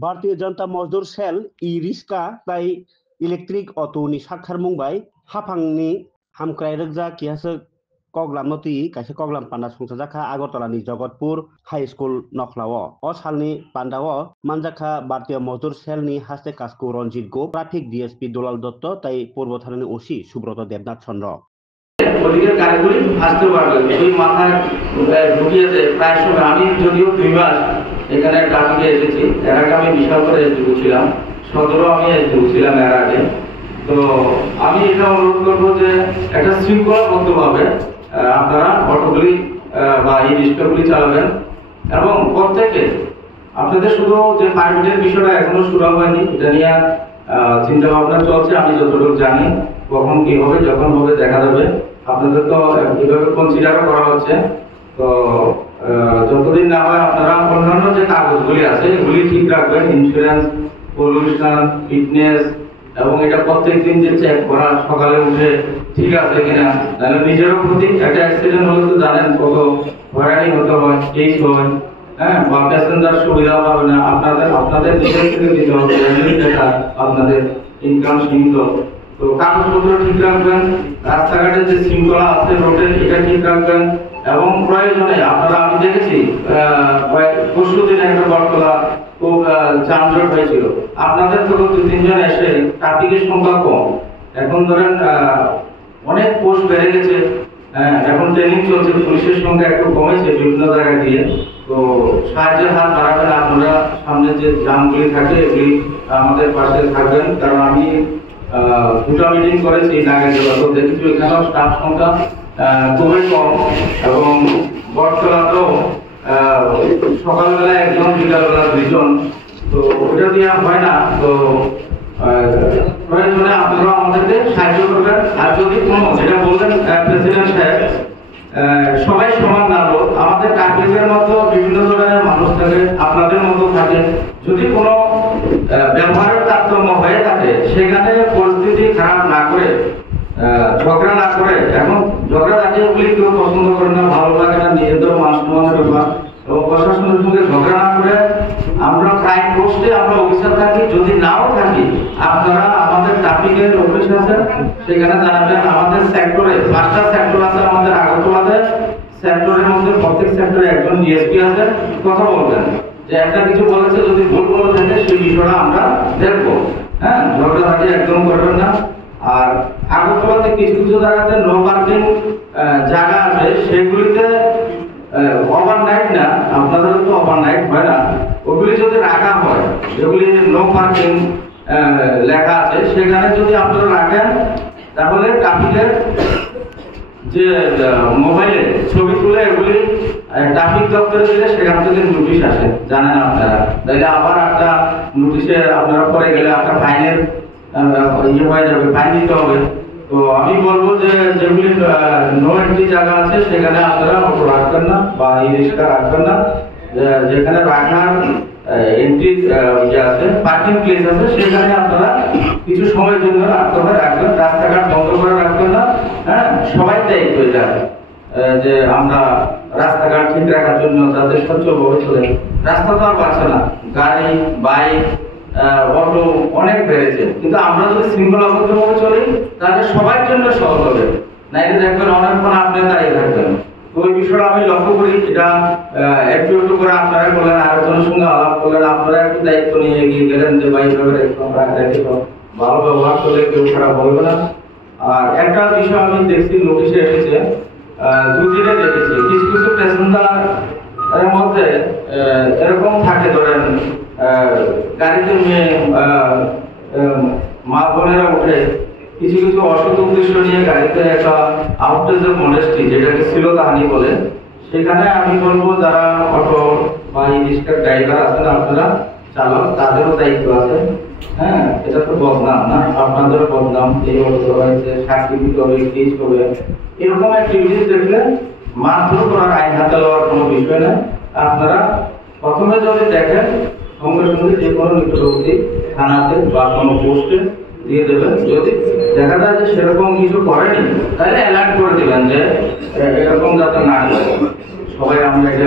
भारतीय जनता मजदुर cell e rickshaw tai electric अटोनि साखार मुंबाय हाफांनि हामक्राय रोजा किहासो कगलाम नति कासे कगलाम पान्डा संसाजाखा आगरतलानि जगतपुर हाई स्कुल नखलाव अ सालनि पान्डाव मानजाखा भारतीय मजदुर सेलनि हास्ते कास्कु रंजित गो ट्राफिक डीएसपी दुलाल दत्त ताई पूर्व थानानि ओसि सुब्रत देबनाथ चंद्र ওদিকের গাড়িগুলি আসতে পারবে ওই মাথায় ঢুকিয়েছে প্রায় সময় আমি যদিও 2 মাস এখানে ট্রাফিকে এসেছি এর আগে আমি বিশাল করে এসেছি ছিলাম সদরও আমি এসেছি ছিলাম এর আগে তো আমি এটা অনুরোধ করবো যে একটা শৃঙ্খলাবদ্ধভাবে আপনারা অটোগুলি বা এই রিক্সাগুলি চালাবেন এবং প্রত্যেকে আপনাদের শুধু যে পারমিটের বিষয়টা এখনো শুরু হয়নি এটা নিয়ে চিন্তা ভাবনা চলছে আমি যতটুকু জানি কখন কি হবে যখন হবে দেখা যাবে আপনাদের তো এভাবে কনসিডারও করা হচ্ছে তো যতদিন না হয় আপনারা অন্যান্য যে কাগজগুলি আছে এগুলি ঠিক রাখবেন ইন্স্যুরেন্স পলিউশন ফিটনেস এবং এটা প্রত্যেকদিন যে চেক করা সকালে উঠে ঠিক আছে কিনা তাহলে নিজেরও প্রতি একটা অ্যাক্সিডেন্ট হলে তো জানেন কত হয়রানি হতে হয় কেস হয় হ্যাঁ বা প্যাসেঞ্জার সুবিধা পাবে না আপনাদের নিজের থেকে দিতে হবে আপনাদের ইনকাম সীমিত তো কাগজপত্র ঠিক রাখবেন রাস্তাঘাটে যে শৃঙ্খলা আছে রোডের এটা ঠিক রাখবেন এবং প্রয়োজনে আপনারা আমি দেখেছি পরশুদিন একটা বটতলা খুব যানজট হয়েছিল আপনাদের তো 2-3 জন এসে ট্রাফিকের সংখ্যা কম এখন ধরেন অনেক পোস্ট বেড়ে গেছে এখন ট্রেনিং চলছে পুলিশের সংখ্যা একটু কমেছে বিভিন্ন জায়গায় দিয়ে তো সাহায্যের হাত বাড়াবেন আপনারা সামনে যে জামগুলি থাকে এগুলি আমাদের পাশে থাকবেন কারণ আমি দুটো মিটিং করেছি নাগেরদোলা তো দেখেছি এখানেও স্টাফ সংখ্যা খুবই কম এবং বটতলাতেও সকালবেলা একজন বিকালবেলা 2 জন তো ওটা দিয়ে হয় না তো প্রয়োজনে আপনারা আমাদেরকে সাহায্য করবেন আর যদি কোনো যেটা বললেন প্রেসিডেন্ট সাহেব সবাই সমান না হোক আমাদের ট্রাফিকের মতো বিভিন্ন ধরনের মানুষ থাকে আপনাদের মতো থাকে যদি কোনো ব্যবহারের তারতম্য হয়ে থাকে সেখানে পরিস্থিতি খারাপ না করে ঝগড়া না করে এখন ঝগড়া জাতীয়গুলি কেউ পছন্দ করে না ভালো লাগে না নিজেদের মান-সম্মানের ব্যাপার এবং প্রশাসনের সঙ্গে ঝগড়া না করে আমরা ক্রাইম পোস্টে আমরা অফিসার থাকি যদি নাও থাকি আপনারা আমাদের ট্রাফিকের অফিস আছে সেখানে জানাবেন আমাদের সেক্টরে 5টা সেক্টর আছে আমাদের আগরতলাতে সেক্টরের মধ্যে প্রত্যেক সেক্টরে একজন ডিএসপি আছে কথা বলবেন যে একটা কিছু বলেছে যদি ভুল করে থাকে সেই বিষয়টা আমরা দেখবো হ্যাঁ ঝগড়াঝাটি একদম করবেন না আর আগরতলাতে কিছু কিছু জায়গাতে নো পার্কিং জায়গা আছে সেগুলিতে ওভারনাইট না আপনাদের তো ওভারনাইট হয় না ওগুলি যদি রাখা হয় যেগুলি নো পার্কিং লেখা আছে সেখানে যদি আপনারা রাখেন তাহলে ট্রাফিকের যে মোবাইলে ছবি তুলে এগুলি ট্রাফিক দপ্তরে দিলে সেখান থেকে নোটিশ আসে জানেন আপনারা তাহলে আবার একটা নোটিশে আপনারা পরে গেলে আপনার ফাইনের হয়ে যাবে ফাইন দিতে হবে তো আমি বলবো যে যেগুলি নো এন্ট্রি জায়গা আছে সেখানে আপনারা অটো রাখবেন না বা এই রিক্সা রাখবেন না যেখানে রাখার এন্ট্রি আছে পার্কিং প্লেস আছে সেখানে আপনারা কিছু সময়ের জন্য রাখতে হবে রাখবেন রাস্তাঘাট বন্ধ করে রাখবেন না হ্যাঁ সবাই দায়িত্ব এটা যে আমরা রাস্তাঘাট ঠিক রাখার জন্য যাতে সচ্ছলভাবে চলে রাস্তা তো আর পাচ্ছে না গাড়ি বাইক অটো অনেক বেড়েছে কিন্তু আমরা যদি শৃঙ্খলাবদ্ধভাবে চলি তাহলে সবার জন্য সহজ হবে নাইলে দেখবেন অনেকক্ষণ আপনি দাঁড়িয়ে থাকবেন তো ওই বিষয়টা আমি লক্ষ্য করি এটা একটু একটু করে আপনারা বললেন আরেকজনের সঙ্গে আলাপ করলেন আপনারা একটু দায়িত্ব নিয়ে এগিয়ে গেলেন যে ভাই এভাবে ভালো ব্যবহার করলে কেউ খারাপ বলবে না আর একটা বিষয় আমি দেখছি নোটিশে এসেছে 2 দিনে দেখেছি কিছু কিছু প্যাসেঞ্জার এর মধ্যে এরকম থাকে ধরেন গাড়িতে নিয়ে মা বোনেরা উঠে কিছু কিছু অসৎ উদ্দেশ্য নিয়ে গাড়িতে একটা আউটডোর মডেস্টি যেটাকে শ্লীলতাহানি বলে সেখানে আমি বলবো যারা অটো বা এই রিক্সার ড্রাইভার আছেন আপনারা চালক তাদেরও দায়িত্ব আছে হ্যাঁ এটা তো বদনাম না আপনাদেরও বদনাম এই অটো হয়েছে সার্টিফিকেট হবে কেস হবে এরকম অ্যাক্টিভিটিস দেখলে মারধর করার আইন হাতে লওয়ার কোনো বিষয় না আপনারা প্রথমে যদি দেখেন সঙ্গে সঙ্গে যে কোনো নিকটবর্তী থানাতে বা কোনো পোস্টে দিয়ে দেবেন যদি দেখা যায় যে সেরকম কিছু করেনি তাহলে অ্যালার্ট করে দেবেন যে এরকম যাতে না করে সবাই আমরা এটা